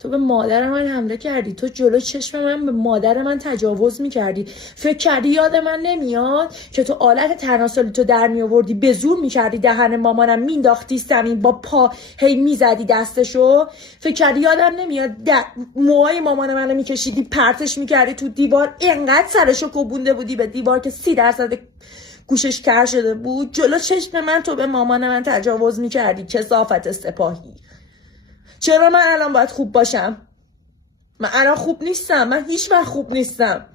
تو به مادر من حمله کردی، تو جلو چشم من به مادر من تجاوز میکردی. فکر کردی یاد من نمیاد که تو آلت تناسلی تو در میآوردی به زور میکردی دهن مامانم مینداختی زمین، با پا هی میزدی دستشو؟ فکر کردی یادم نمیاد موهای مامان منو میکشیدی پرتش میکردی تو دیوار، اینقدر سرشو کوبونده بودی به دیوار که 30% گوشش کر شده بود. جلو چشم من تو به مامان من تجاوز میکردی. کثافت سپاهی. چرا من الان باید خوب باشم؟ من الان خوب نیستم. من هیچ وقت خوب نیستم.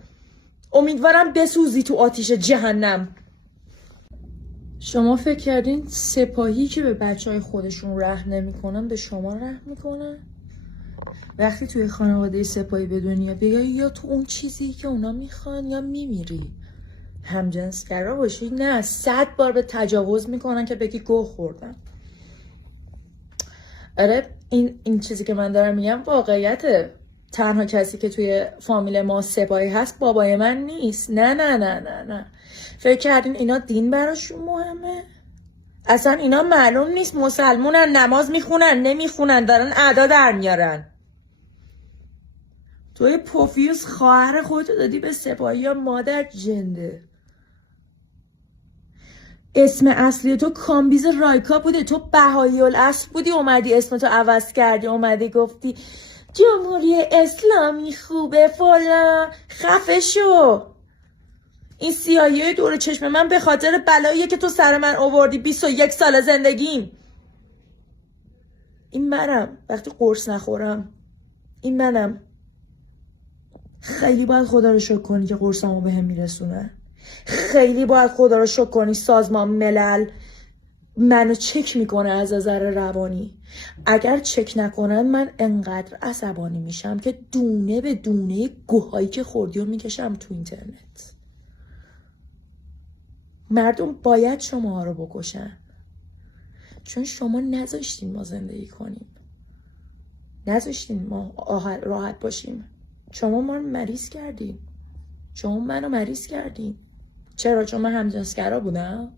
امیدوارم بسوزی تو آتیش جهنم. شما فکر کردین سپاهی که به بچهای خودشون رحم نمیکنن به شما رحم میکنن؟ وقتی توی خانواده سپاهی به دنیا بیای، یا تو اون چیزی که اونا میخوان یا میمیری. همجنسگرا باشی نه 100 بار به تجاوز میکنن که بگی گوه خوردم. آره این چیزی که من دارم میگم واقعیته. تنها کسی که توی فامیل ما سپاهی هست بابای من نیست. نه نه نه نه نه. فکر کردین اینا دین براشون مهمه؟ اصلا اینا معلوم نیست مسلمونن، نماز میخونن نمیخونن، دارن ادا در میارن. توی پوفیوس خواهر خودتو دادی به سپاهی یا مادر جنده؟ اسم اصلی تو کامبیز رایکا بوده. تو بهایی الاصل بودی، اومدی اسمتو عوض کردی، اومدی گفتی جمهوری اسلامی خوبه فلان. خفه شو. این سیاهی دور چشم من به خاطر بلاییه که تو سر من آوردی 21 سال زندگیم. این منم وقتی قرص نخورم. این منم. خیلی باید خدا رو شکر کنی که قرصامو به هم میرسونه. خیلی باید خدا رو شکر کنی سازمان ملل منو چک میکنه از نظر روانی. اگر چک نکنن من انقدر عصبانی میشم که دونه به دونه گوهایی که خوردی رو میکشم تو اینترنت. مردم باید شما رو بکشن چون شما نذاشتین ما زندگی کنیم، نذاشتین ما راحت باشیم. شما ما رو مریض کردین. شما منو مریض کردین. چرا؟ چون من همجنسگرا بودم؟